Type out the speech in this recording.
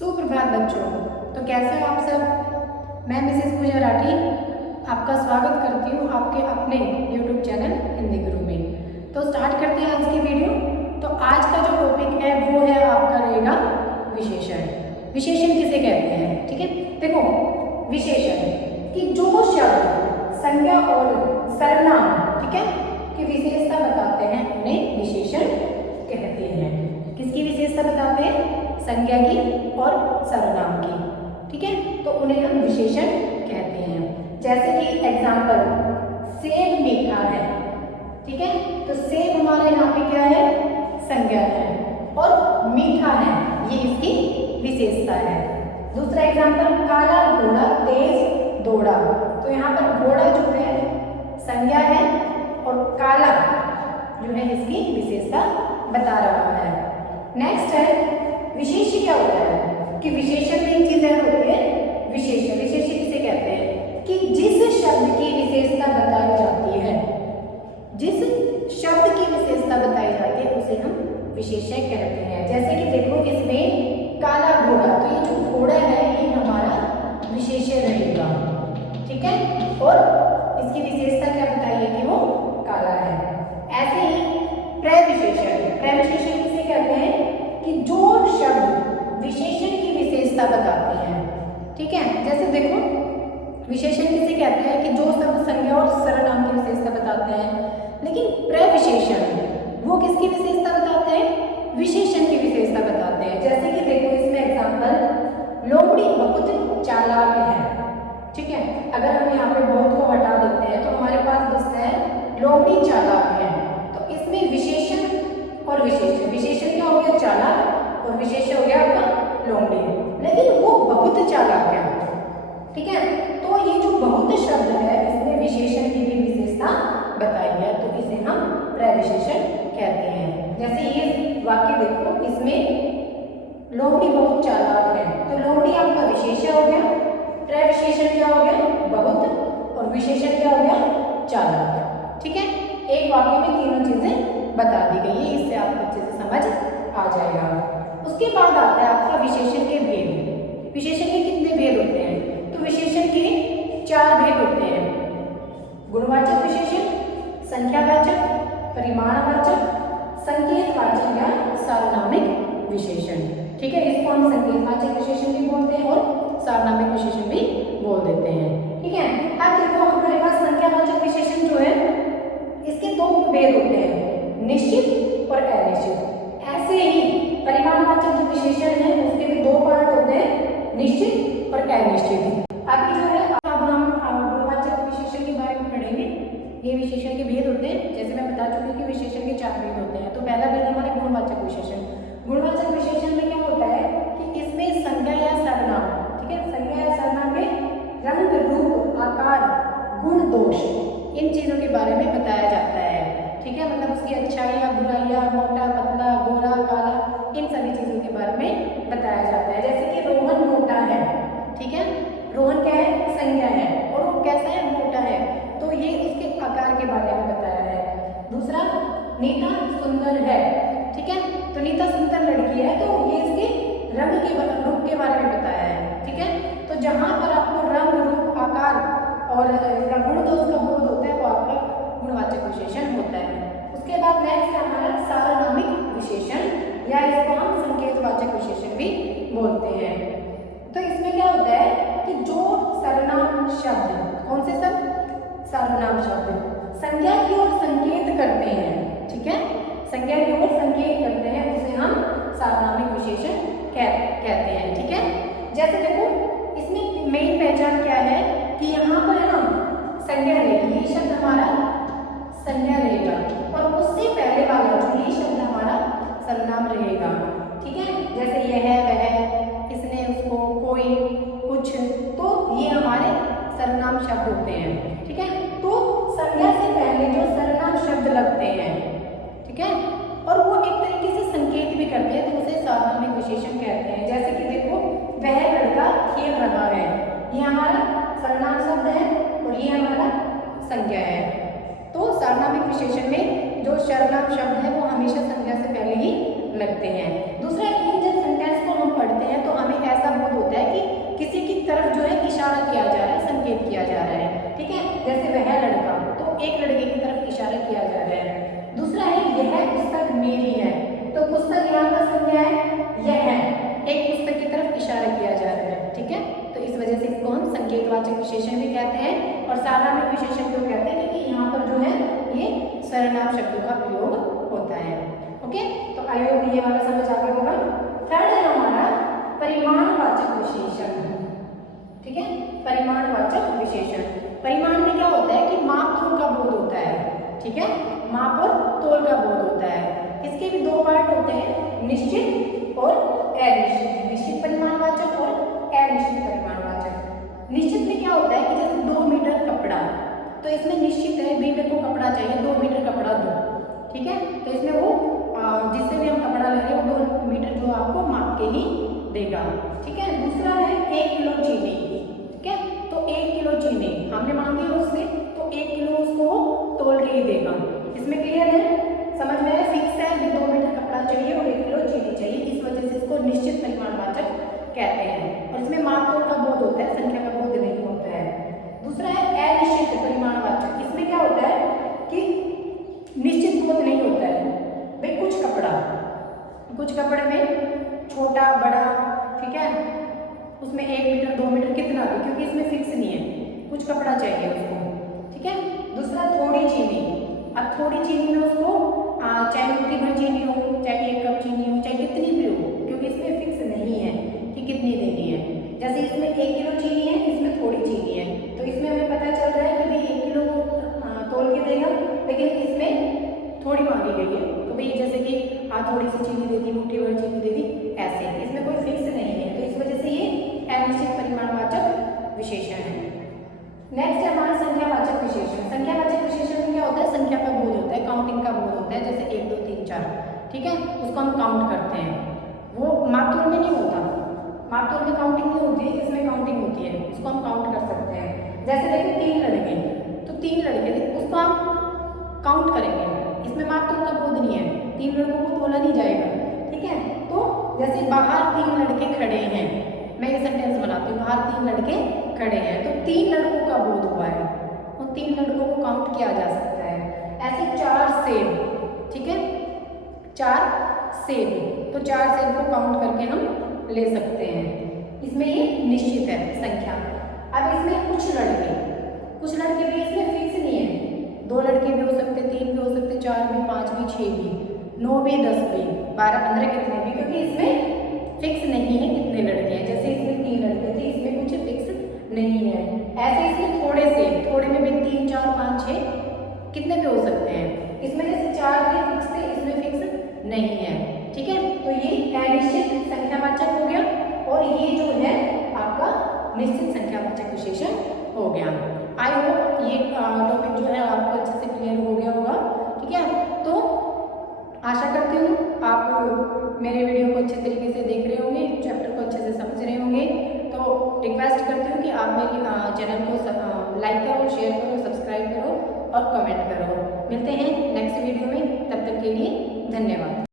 सुप्रभात बच्चों। तो कैसे हो आप सब। मैं मिसेस पूजा राठी आपका स्वागत करती हूँ आपके अपने YouTube चैनल हिंदी गुरु में। तो स्टार्ट करते हैं आज की वीडियो। तो आज का जो टॉपिक है वो है आपका रहेगा विशेषण। विशेषण किसे कहते हैं, ठीक है। देखो, विशेषण कि जो शब्द संज्ञा और सर्वनाम, ठीक है, की विशेषता बताते हैं उन्हें विशेषण कहते हैं। किसकी विशेषता बताते हैं? संज्ञा की और सर्वनाम की, ठीक है। तो उन्हें हम विशेषण कहते हैं। जैसे कि एग्जाम्पल, सेब मीठा है, ठीक है। तो सेब हमारे यहाँ पे क्या है? संज्ञा है और मीठा है, ये इसकी विशेषता है। दूसरा एग्जाम्पल, काला घोड़ा तेज दौड़ा। तो यहाँ पर घोड़ा जो है संज्ञा है और काला जो है इसकी विशेषता बता रहा है। नेक्स्ट है विशेष्य। क्या होता है कि विशेषण में एक चीज और होती है विशेष्य। विशेष्य किसे कहते हैं? कि जिस शब्द की विशेषता बताई जाती है, जिस शब्द की विशेषता बताई जाती है उसे हम विशेषण कहते हैं। जैसे कि देखो, इसमें काला घोड़ा, तो ये जो घोड़ा है ये हमारा विशेषण रहेगा, ठीक है। और इसकी विशेषता क्या बताई है कि वो काला है। ऐसे ही प्रविशेषण। प्रविशेषण किसे कहते हैं? कि जो शब्द विशेषण की विशेषता बताते हैं, ठीक है। जैसे देखो, विशेषण किसे कहते हैं? कि जो शब्द संज्ञा और सर्वनाम की विशेषता बताते हैं। लेकिन प्रविशेषण वो किसकी विशेषता बताते हैं? विशेषण की विशेषता बताते हैं। जैसे कि देखो, इसमें एग्जाम्पल, लोमड़ी बहुत चालाक है, ठीक है। अगर हम यहाँ पे बहुत को हटा देते हैं तो हमारे पास बचता है लोमड़ी चालाक है। तो इसमें विशेषण और विशेषण, विशेषण क्या हो गया? चालाक, और विशेषण हो गया आपका लोमड़ी। लेकिन वो बहुत चालाक है, ठीक है। तो ये जो बहुत शब्द है इसमें विशेषण की भी विशेषता बताई है, तो इसे हम प्रविशेषण कहते हैं। जैसे ये वाक्य देखो, इसमें लोमड़ी बहुत चालाक है, तो लोमड़ी आपका विशेषण हो गया, प्रविशेषण क्या हो गया? बहुत, और विशेषण क्या हो गया? चालाक, ठीक है। एक वाक्य में तीनों चीजें बता दी गई है, इससे आपको अच्छे से समझ आ जाएगा। उसके बाद आता है आपका विशेषण के भेद। विशेषण के कितने भेद होते हैं? तो विशेषण के 4 भेद होते हैं। गुणवाचक विशेषण, संख्यावाचक, परिमाणवाचक, संकेतवाचक या सार्वनामिक विशेषण, ठीक है। इसको हम संकेतवाचक विशेषण भी बोलते हैं और सार्वनामिक विशेषण भी बोल देते हैं, ठीक है। अब देखो, हमारे पास संख्यावाचक विशेषण जो है इसके 2 भेद होते हैं, निश्चित और अनिश्चित। ऐसे ही परिमाणवाचक जो विशेषण है उसके भी 2 पार्ट होते हैं, निश्चित और अनिश्चित। अभी जो है अब हम गुणवाचक विशेषण के बारे में पढ़ेंगे। ये विशेषण के भेद होते हैं, जैसे मैं बता चुकी हूँ कि विशेषण के 4 भेद होते हैं। तो पहला भेद हमारा गुणवाचक विशेषण। गुणवाचक विशेषण में क्या होता है कि इसमें संज्ञा या सर्वनाम, ठीक है, संज्ञा या सर्वनाम में रंग, रूप, आकार, गुण, दोष, इन चीजों के बारे में बताया जाता है, ठीक है। मतलब उसकी अच्छाइयाँ, बुराइयाँ, मोटा, पतला, गोरा, काला, इन सभी चीजों के बारे में बताया जाता है। जैसे कि रोहन मोटा है, ठीक है। रोहन क्या है? संज्ञा है, और वो कैसा है? मोटा है, तो ये उसके आकार के बारे में बताया है। दूसरा, नीता सुंदर है, ठीक है। तो नीता सुंदर लड़की है, तो ये इसके रंग के रूप के बारे में बताया है, ठीक है। तो जहाँ पर आपको रंग, रूप, आकार और गुण दोष का बोध होता है वो आपका गुणवाचक विशेषण होता है। उसके बाद नेक्स्ट है हमारा सार्वनामिक विशेषण, या इसको हम संकेतवाचक विशेषण भी बोलते हैं। तो इसमें क्या होता है कि जो सर्वनाम शब्द, कौन से शब्द? सर्वनाम शब्द संज्ञा की ओर संकेत करते हैं, ठीक है, संज्ञा की ओर संकेत करते हैं, उसे हम सार्वनामिक विशेषण कहते हैं, ठीक है। जैसे देखो, इसमें मेन पहचान क्या है कि यहाँ पर है ना संज्ञा रहेगी, ये शब्द हमारा संज्ञा रहेगा, और उससे पहले वाला जो ये शब्द हमारा सर्वनाम रहेगा, ठीक है। जैसे यह है, वह, इसने, उसको, कोई, कुछ, तो ये हमारे सर्वनाम शब्द होते हैं, ठीक है। तो संज्ञा से पहले जो सर्वनाम शब्द लगते हैं, ठीक है, और वो एक तरीके से संकेत भी करते हैं, तो उसे सार्वनामिक विशेषण कहते हैं। जैसे कि देखो, वह लड़का खेल रहा है, ये हमारा सर्वनाम शब्द है और ये हमारा संज्ञा है। तो सार्वनामिक विशेषण में जो सर्वनाम शब्द है वो हमेशा संज्ञा से पहले ही लगते हैं। दूसरा, जब सेंटेंस को हम पढ़ते हैं तो हमें वजह से इसको हम संकेतवाचक विशेषण भी कहते हैं और सार्वनामिक विशेषण क्यों कहते हैं, क्योंकि यहाँ पर जो है ये सर्वनाम शब्दों का प्रयोग होता है। ओके, तो आई होप ये वाला समझ आ गया होगा। थर्ड है हमारा परिमाणवाचक विशेषण। ठीक है, परिमाणवाचक विशेषण। परिमाण में क्या होता है कि माप तोल का बोध होता है। ठीक है, माप और तोल का बोध होता है। इसके भी दो पार्ट होते हैं, निश्चित और अनिश्चित। निश्चित परिमाणवाचक और अनिश्चित परिमाणवाचक। निश्चित में क्या होता है कि जैसे 2 मीटर कपड़ा, तो इसमें निश्चित है भी मेरे को कपड़ा चाहिए 2 मीटर कपड़ा दो। ठीक है, तो इसमें वो जिससे भी हम कपड़ा ले रहे हैं वो 2 मीटर जो आपको माप के ही देगा। ठीक है, दूसरा है 1 किलो चीनी। ठीक है, तो 1 किलो चीनी हमने मांगी उससे, तो 1 किलो उसको तोल के ही देगा। इसमें क्लियर है, समझ में है, फिक्स है कि 2 मीटर कपड़ा चाहिए और 1 किलो चीनी चाहिए, इस वजह से इसको निश्चित परिमाणवाचक कहते हैं। और इसमें माप तोल का बोध होता है, संख्या का बोध नहीं होता है। दूसरा है अनिश्चित परिमाणवाचक। इसमें क्या होता है कि निश्चित बोध नहीं होता है भाई, कुछ कपड़े में छोटा बड़ा, ठीक है, उसमें 1 मीटर 2 मीटर कितना भी, क्योंकि इसमें फिक्स नहीं है, कुछ कपड़ा चाहिए उसको। ठीक है, दूसरा थोड़ी चीनी। अब थोड़ी चीनी में उसको चाहे मुट्ठी भर चीनी हो, चाहे 1 कप चीनी हो, चाहे कितनी भी हो, क्योंकि इसमें फिक्स नहीं है कि कितनी देनी है। जैसे इसमें 1 किलो चीनी है, इसमें थोड़ी चीनी है, तो इसमें हमें पता चल रहा है कि भाई 1 किलो तोल के देगा, लेकिन इसमें थोड़ी मांगी गई है, तो भाई जैसे कि थोड़ी सी चीनी दे दी, मुट्ठी भर चीनी दे दी, ऐसे इसमें कोई फिक्स नहीं है, तो इस वजह से ये अनिश्चित परिमाणवाचक विशेषण है। नेक्स्ट है हमारा संख्यावाचक विशेषण। संख्यावाचक विशेषण में क्या होता है, संख्या का बोध होता है, काउंटिंग का बोध होता है। जैसे 1 2 3 4, ठीक है, उसको हम काउंट करते हैं, वो मापतोल में नहीं होता, मापतोल में काउंटिंग नहीं होती है, इसमें काउंटिंग होती है, उसको हम काउंट कर सकते हैं। जैसे देखो 3 लड़के, तो 3 लड़के उसको हम काउंट करेंगे, इसमें मापतोल का बोध नहीं है, 3 लड़कों को तोला नहीं जाएगा। ठीक है, तो जैसे बाहर 3 लड़के खड़े हैं, मैं ये सेंटेंस बनाती हूँ, बाहर 3 लड़के खड़े हैं, तो 3 लड़कों का बोध हुआ है, उन 3 लड़कों को काउंट किया जा सकता है। ऐसे 4 सेब, ठीक है, 4 सेब, तो 4 सेब को काउंट करके हम ले सकते हैं, इसमें ये निश्चित है संख्या। अब इसमें कुछ लड़के भी इसमें फिक्स नहीं है, 2 लड़के भी हो सकते, 3 भी हो सकते, 4 भी, 5 भी, 6 भी, 9 भी, 10 भी, 12 15 कितने भी, क्योंकि इसमें फिक्स नहीं है कितने लड़के हैं। जैसे इसमें 3 लड़के थे, इसमें कुछ फिक्स नहीं है। ऐसे इसमें थोड़े में भी 3 4 5 6 कितने भी हो सकते हैं। इसमें जैसे 4 थे फिक्स थे, इसमें फिक्स नहीं है। ठीक है, तो ये अनिश्चित संख्यावाचक हो गया और ये जो है आपका निश्चित संख्यावाचक विशेषण हो गया। आई होप ये टॉपिक जो है आपको अच्छे से क्लियर हो गया होगा। ठीक है, तो आशा करती हूँ आप मेरे वीडियो को अच्छे तरीके से देख रहे होंगे, चैप्टर को अच्छे से समझ रहे होंगे। तो रिक्वेस्ट करती हूँ कि आप मेरी चैनल को लाइक करो, शेयर करो, सब्सक्राइब करो और कमेंट करो। मिलते हैं नेक्स्ट वीडियो में, तब तक के लिए धन्यवाद।